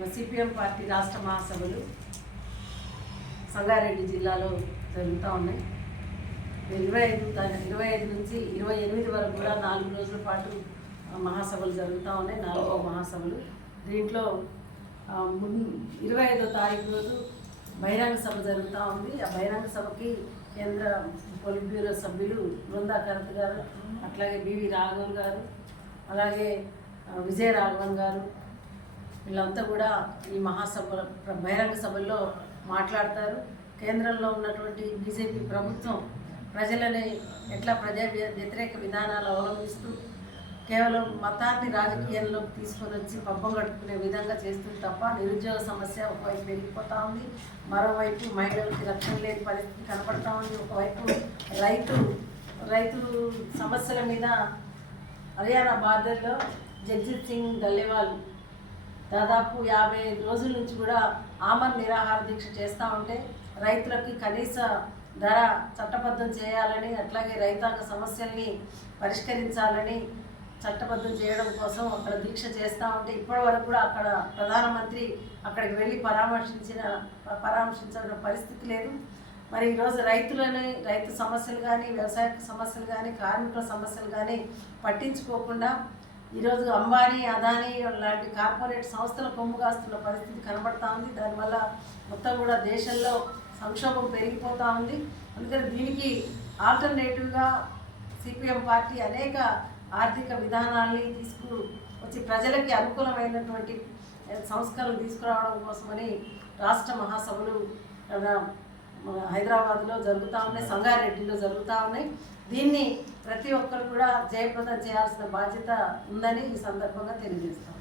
మన CPM party రాష్ట్ర మహాసభలు సంగారెడ్డి జిల్లాలో జరుగుతూ ఉన్నాయి. ఇరవై ఐదు ఇరవై ఐదు నుంచి ఇరవై ఎనిమిది వరకు కూడా నాలుగు రోజుల పాటు మహాసభలు జరుగుతూ ఉన్నాయి నాలుగవ మహాసభలు. దీంట్లో మున్ ఇరవై ఐదో తారీఖు రోజు బహిరంగ సభ జరుగుతూ ఉంది. ఆ బహిరంగ సభకి కేంద్ర పొలిట్ బ్యూరో సభ్యులు బృందా కరత్ గారు అట్లాగే బివి రాఘవన్ గారు అలాగే విజయ రాఘవన్ గారు వీళ్ళంతా కూడా ఈ మహాసభ బహిరంగ సభల్లో మాట్లాడతారు. కేంద్రంలో ఉన్నటువంటి బీజేపీ ప్రభుత్వం ప్రజలని ఎట్లా ప్రజా వ్యతిరేక విధానాలు అవలంబిస్తూ కేవలం మతాన్ని రాజకీయాల్లోకి తీసుకొని వచ్చి పబ్బం కట్టుకునే విధంగా చేస్తుంది తప్ప నిరుద్యోగ సమస్య ఒకవైపు పెరిగిపోతూ ఉంది. మరోవైపు మహిళలకి రక్షణ లేని పరిస్థితి కనపడతా ఉంది. ఒకవైపు రైతు రైతు సమస్యల మీద హర్యానా బార్డర్లో జగ్జిత్ సింగ్ గల్లేవాల్ దాదాపు యాభై ఐదు రోజుల నుంచి కూడా ఆమరణ నిరాహార దీక్ష చేస్తూ ఉంటే రైతులకి కనీస ధర చట్టబద్ధం చేయాలని అట్లాగే రైతాంగ సమస్యల్ని పరిష్కరించాలని చట్టబద్ధం చేయడం కోసం అక్కడ దీక్ష చేస్తూ ఉంటే ఇప్పటి వరకు కూడా అక్కడ ప్రధానమంత్రి అక్కడికి వెళ్ళి పరామర్శించిన పరామర్శించిన పరిస్థితి లేదు. మరి ఈరోజు రైతులని రైతు సమస్యలు కానీ వ్యవసాయ సమస్యలు కానీ కార్మికుల సమస్యలు కానీ పట్టించుకోకుండా ఈరోజు అంబానీ అదానీ లాంటి కార్పొరేట్ సంస్థల కొమ్ము కాస్తున్న పరిస్థితి కనబడతా ఉంది. దానివల్ల మొత్తం కూడా దేశంలో సంక్షోభం పెరిగిపోతూ ఉంది. అందుకని దీనికి ఆల్టర్నేటివ్గా సిపిఎం పార్టీ అనేక ఆర్థిక విధానాల్ని తీసుకు వచ్చి ప్రజలకి అనుకూలమైనటువంటి సంస్కరణలు తీసుకురావడం కోసమని రాష్ట్ర మహాసభలు హైదరాబాద్లో జరుగుతూ ఉన్నాయి సంగారెడ్డిలో జరుగుతూ ఉన్నాయి. దీన్ని ప్రతి ఒక్కరు కూడా జయప్రదం చేయాల్సిన బాధ్యత ఉందని ఈ సందర్భంగా తెలియజేస్తాం.